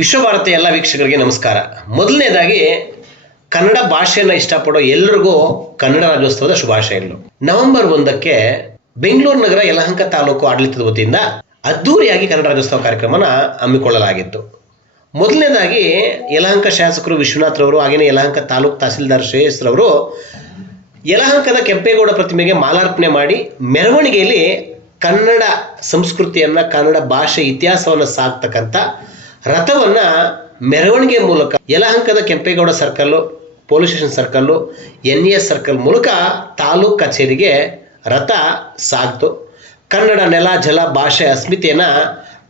ವಿಶ್ವಭಾರತಿ ಎಲ್ಲ ವೀಕ್ಷಕರಿಗೆ ನಮಸ್ಕಾರ. ಮೊದಲನೇದಾಗಿ ಕನ್ನಡ ಭಾಷೆಯನ್ನು ಇಷ್ಟಪಡೋ ಎಲ್ಲರಿಗೂ ಕನ್ನಡ ರಾಜ್ಯೋತ್ಸವದ ಶುಭಾಶಯಗಳು. ನವೆಂಬರ್ 1ಕ್ಕೆ ಬೆಂಗಳೂರು ನಗರ ಯಲಹಂಕ ತಾಲೂಕು ಆಡಳಿತದ ವತಿಯಿಂದ ಅದ್ದೂರಿಯಾಗಿ ಕನ್ನಡ ರಾಜ್ಯೋತ್ಸವ ಕಾರ್ಯಕ್ರಮನ ಹಮ್ಮಿಕೊಳ್ಳಲಾಗಿತ್ತು. ಮೊದಲನೇದಾಗಿ ಯಲಹಂಕ ಶಾಸಕರು ವಿಶ್ವನಾಥ್ ರವರು, ಹಾಗೆಯೇ ಯಲಹಂಕ ತಾಲೂಕು ತಹಸೀಲ್ದಾರ್ ಶ್ರೇಯಸ್ ರವರು ಯಲಹಂಕದ ಕೆಂಪೇಗೌಡ ಪ್ರತಿಮೆಗೆ ಮಾಲಾರ್ಪಣೆ ಮಾಡಿ ಮೆರವಣಿಗೆಯಲ್ಲಿ ಕನ್ನಡ ಸಂಸ್ಕೃತಿಯನ್ನು, ಕನ್ನಡ ಭಾಷೆ ಇತಿಹಾಸವನ್ನು ಸಾಕ್ತಕ್ಕಂಥ ರಥವನ್ನು ಮೆರವಣಿಗೆ ಮೂಲಕ ಯಲಹಂಕದ Kempegowda circle, police station circle, NES circle ಮೂಲಕ ತಾಲೂಕು ಕಚೇರಿಗೆ ರಥ ಸಾಗ್ತು. ಕನ್ನಡ ನೆಲ, ಜಲ, ಭಾಷೆ, ಅಸ್ಮಿತೆಯನ್ನು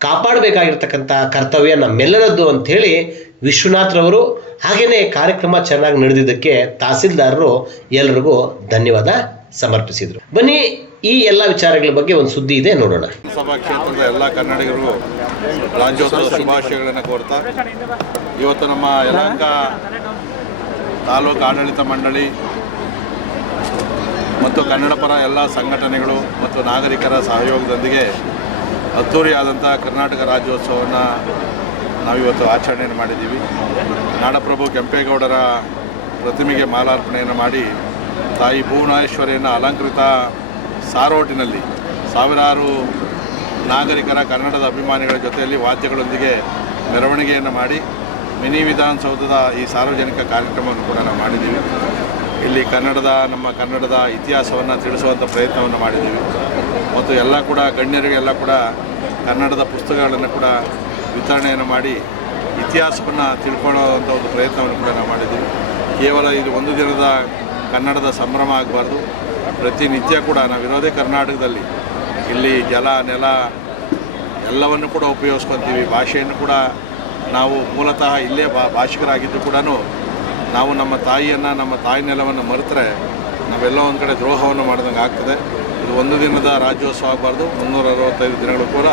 ಕಾಪಾಡಬೇಕಾಗಿರ್ತಕ್ಕಂಥ ಕರ್ತವ್ಯ ನಮ್ಮೆಲ್ಲರದ್ದು ಅಂಥೇಳಿ ವಿಶ್ವನಾಥ್ ರವರು, ಹಾಗೆಯೇ ಕಾರ್ಯಕ್ರಮ ಚೆನ್ನಾಗಿ ನಡೆದಿದ್ದಕ್ಕೆ ತಹಸೀಲ್ದಾರರು ಎಲ್ಲರಿಗೂ ಧನ್ಯವಾದ ಸಮರ್ಪಿಸಿದರು. ಬನ್ನಿ, ಈ ಎಲ್ಲ ವಿಚಾರಗಳ ಬಗ್ಗೆ ಒಂದು ಸುದ್ದಿ ಇದೆ, ನೋಡೋಣ. ಸಭಾ ಕ್ಷೇತ್ರದ ಎಲ್ಲ ಕನ್ನಡಿಗರಿಗೂ ರಾಜ್ಯೋತ್ಸವ ಶುಭಾಶಯಗಳನ್ನು ಕೋರ್ತಾ, ಇವತ್ತು ನಮ್ಮ ಯಲಹಂಕ ತಾಲೂಕು ಆಡಳಿತ ಮಂಡಳಿ ಮತ್ತು ಕನ್ನಡ ಪರ ಎಲ್ಲ ಸಂಘಟನೆಗಳು ಮತ್ತು ನಾಗರಿಕರ ಸಹಯೋಗದೊಂದಿಗೆ ಅದ್ದೂರಿಯಾದಂಥ ಕರ್ನಾಟಕ ರಾಜ್ಯೋತ್ಸವವನ್ನು ನಾವಿವತ್ತು ಆಚರಣೆಯನ್ನು ಮಾಡಿದ್ದೀವಿ. ನಾಡಪ್ರಭು ಕೆಂಪೇಗೌಡರ ಪ್ರತಿಮೆಗೆ ಮಾಲಾರ್ಪಣೆಯನ್ನು ಮಾಡಿ ತಾಯಿ ಭುವನೇಶ್ವರಿಯನ್ನು ಅಲಂಕೃತ ಸಾರೋಟಿನಲ್ಲಿ ಸಾವಿರಾರು ನಾಗರಿಕರ, ಕನ್ನಡದ ಅಭಿಮಾನಿಗಳ ಜೊತೆಯಲ್ಲಿ ವಾದ್ಯಗಳೊಂದಿಗೆ ಮೆರವಣಿಗೆಯನ್ನು ಮಾಡಿ ಮಿನಿ ವಿಧಾನಸೌಧದ ಈ ಸಾರ್ವಜನಿಕ ಕಾರ್ಯಕ್ರಮವನ್ನು ಕೂಡ ನಾವು ಮಾಡಿದ್ದೀವಿ. ಇಲ್ಲಿ ನಮ್ಮ ಕನ್ನಡದ ಇತಿಹಾಸವನ್ನು ತಿಳಿಸುವಂಥ ಪ್ರಯತ್ನವನ್ನು ಮಾಡಿದ್ದೀವಿ ಮತ್ತು ಎಲ್ಲ ಕೂಡ ಗಣ್ಯರಿಗೆಲ್ಲ ಕೂಡ ಕನ್ನಡದ ಪುಸ್ತಕಗಳನ್ನು ಕೂಡ ವಿತರಣೆಯನ್ನು ಮಾಡಿ ಇತಿಹಾಸವನ್ನು ತಿಳ್ಕೊಳ್ಳುವಂಥ ಒಂದು ಪ್ರಯತ್ನವನ್ನು ಕೂಡ ನಾವು ಮಾಡಿದ್ದೀವಿ. ಕೇವಲ ಇದು ಒಂದು ದಿನದ ಕನ್ನಡದ ಸಂಭ್ರಮ ಆಗಬಾರ್ದು, ಪ್ರತಿನಿತ್ಯ ಕೂಡ ನಾವಿರೋದೇ ಕರ್ನಾಟಕದಲ್ಲಿ, ಇಲ್ಲಿ ಜಲ, ನೆಲ ಎಲ್ಲವನ್ನು ಕೂಡ ಉಪಯೋಗಿಸ್ಕೊತೀವಿ. ಭಾಷೆಯನ್ನು ಕೂಡ ನಾವು ಮೂಲತಃ ಇಲ್ಲೇ ಭಾಷಿಕರಾಗಿದ್ದು ಕೂಡ ನಾವು ನಮ್ಮ ತಾಯಿಯನ್ನು, ನಮ್ಮ ತಾಯಿ ನೆಲವನ್ನು ಮರೆತರೆ ನಾವೆಲ್ಲ ಒಂದು ಕಡೆ ದ್ರೋಹವನ್ನು ಮಾಡಿದಂಗೆ ಆಗ್ತದೆ. ಇದು ಒಂದು ದಿನದ ರಾಜ್ಯೋತ್ಸವ ಆಗಬಾರ್ದು, 365 ದಿನಗಳು ಕೂಡ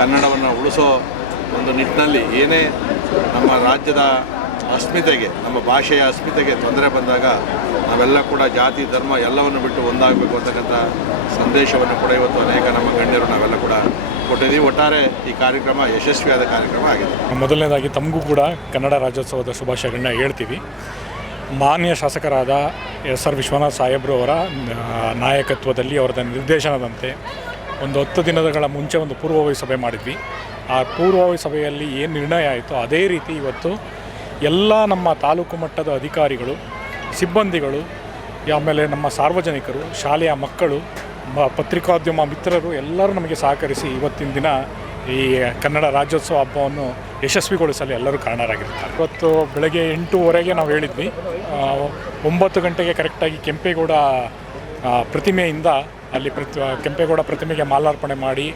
ಕನ್ನಡವನ್ನು ಉಳಿಸೋ ಒಂದು ನಿಟ್ಟಿನಲ್ಲಿ ಏನೇ ನಮ್ಮ ರಾಜ್ಯದ ಅಸ್ಮಿತೆಗೆ, ನಮ್ಮ ಭಾಷೆಯ ಅಸ್ಮಿತೆಗೆ ತೊಂದರೆ ಬಂದಾಗ ನಾವೆಲ್ಲ ಕೂಡ ಜಾತಿ, ಧರ್ಮ ಎಲ್ಲವನ್ನು ಬಿಟ್ಟು ಒಂದಾಗಬೇಕು ಅಂತಕ್ಕಂಥ ಸಂದೇಶವನ್ನು ಕೂಡ ಇವತ್ತು ಅನೇಕ ನಮ್ಮ ಗಣ್ಯರು ನಾವೆಲ್ಲ ಕೂಡ ಕೊಟ್ಟಿದ್ದೀವಿ. ಒಟ್ಟಾರೆ ಈ ಕಾರ್ಯಕ್ರಮ ಯಶಸ್ವಿಯಾದ ಕಾರ್ಯಕ್ರಮ ಆಗಿದೆ. ಮೊದಲನೇದಾಗಿ ತಮಗೂ ಕೂಡ ಕನ್ನಡ ರಾಜ್ಯೋತ್ಸವದ ಶುಭಾಶಯಗಳನ್ನ ಹೇಳ್ತೀವಿ. ಮಾನ್ಯ ಶಾಸಕರಾದ SR ವಿಶ್ವನಾಥ್ ಸಾಹೇಬ್ರು ಅವರ ನಾಯಕತ್ವದಲ್ಲಿ, ಅವರ ನಿರ್ದೇಶನದಂತೆ ಒಂದು 10 ದಿನಗಳ ಮುಂಚೆ ಒಂದು ಪೂರ್ವಭಾವಿ ಸಭೆ ಮಾಡಿದ್ವಿ. ಆ ಪೂರ್ವಭಾವಿ ಸಭೆಯಲ್ಲಿ ಏನು ನಿರ್ಣಯ ಆಯಿತು ಅದೇ ರೀತಿ ಇವತ್ತು ಎಲ್ಲ ನಮ್ಮ ತಾಲೂಕು ಮಟ್ಟದ ಅಧಿಕಾರಿಗಳು, ಸಿಬ್ಬಂದಿಗಳು, ಆಮೇಲೆ ನಮ್ಮ ಸಾರ್ವಜನಿಕರು, ಶಾಲೆಯ ಮಕ್ಕಳು, ಪತ್ರಿಕೋದ್ಯಮ ಮಿತ್ರರು ಎಲ್ಲರೂ ನಮಗೆ ಸಹಕರಿಸಿ ಇವತ್ತಿನ ದಿನ ಈ ಕನ್ನಡ ರಾಜ್ಯೋತ್ಸವ ಹಬ್ಬವನ್ನು ಯಶಸ್ವಿಗೊಳಿಸಲು ಎಲ್ಲರೂ ಕಾರಣರಾಗಿರ್ತಾರೆ. ಇವತ್ತು ಬೆಳಗ್ಗೆ 8:30ಗೆ ನಾವು ಹೇಳಿದ್ವಿ, 9 ಗಂಟೆಗೆ ಕರೆಕ್ಟಾಗಿ ಕೆಂಪೇಗೌಡ ಪ್ರತಿಮೆಯಿಂದ ಅಲ್ಲಿ ಕೆಂಪೇಗೌಡ ಪ್ರತಿಮೆಗೆ ಮಾಲಾರ್ಪಣೆ ಮಾಡಿ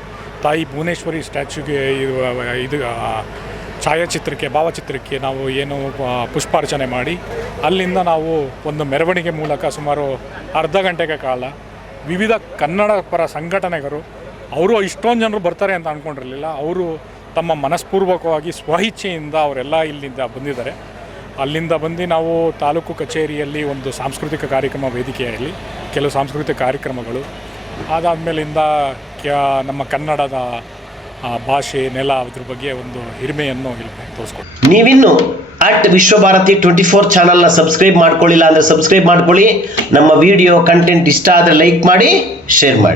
ತಾಯಿ ಭುವನೇಶ್ವರಿ ಸ್ಟ್ಯಾಚ್ಯೂಗೆ ಇದು ಛಾಯಾಚಿತ್ರಕ್ಕೆ, ಭಾವಚಿತ್ರಕ್ಕೆ ನಾವು ಏನು ಪುಷ್ಪಾರ್ಚನೆ ಮಾಡಿ ಅಲ್ಲಿಂದ ನಾವು ಒಂದು ಮೆರವಣಿಗೆ ಮೂಲಕ ಸುಮಾರು ಅರ್ಧ ಗಂಟೆಗೆ ಕಾಲ ವಿವಿಧ ಕನ್ನಡ ಪರ ಸಂಘಟನೆಗಳು, ಅವರು ಇಷ್ಟೊಂದು ಜನರು ಬರ್ತಾರೆ ಅಂತ ಅಂದ್ಕೊಂಡಿರಲಿಲ್ಲ. ಅವರು ತಮ್ಮ ಮನಸ್ಪೂರ್ವಕವಾಗಿ ಸ್ವಇಚ್ಛೆಯಿಂದ ಅವರೆಲ್ಲ ಇಲ್ಲಿಂದ ಬಂದಿದ್ದಾರೆ. ಅಲ್ಲಿಂದ ಬಂದು ನಾವು ತಾಲೂಕು ಕಚೇರಿಯಲ್ಲಿ ಒಂದು ಸಾಂಸ್ಕೃತಿಕ ಕಾರ್ಯಕ್ರಮ ವೇದಿಕೆಯಲ್ಲಿ ಕೆಲವು ಸಾಂಸ್ಕೃತಿಕ ಕಾರ್ಯಕ್ರಮಗಳು, ಅದಾದಮೇಲಿಂದ ನಮ್ಮ ಕನ್ನಡದ ಭಾಷೆ, ನೆಲ, ಅದ್ರ ಬಗ್ಗೆ ಒಂದು ಹಿರಿಮೆಯನ್ನು ತೋರಿಸ್ಕೊಡಿ. ನೀವಿನ್ನು @ವಿಶ್ವಭಾರತಿ 24 ಚಾನಲ್ನ ಸಬ್ಸ್ಕ್ರೈಬ್ ಮಾಡ್ಕೊಳ್ಳಿಲ್ಲ ಅಂದರೆ ಸಬ್ಸ್ಕ್ರೈಬ್ ಮಾಡ್ಕೊಳ್ಳಿ. ನಮ್ಮ ವಿಡಿಯೋ ಕಂಟೆಂಟ್ ಇಷ್ಟ ಆದರೆ ಲೈಕ್ ಮಾಡಿ, ಶೇರ್ ಮಾಡಿ.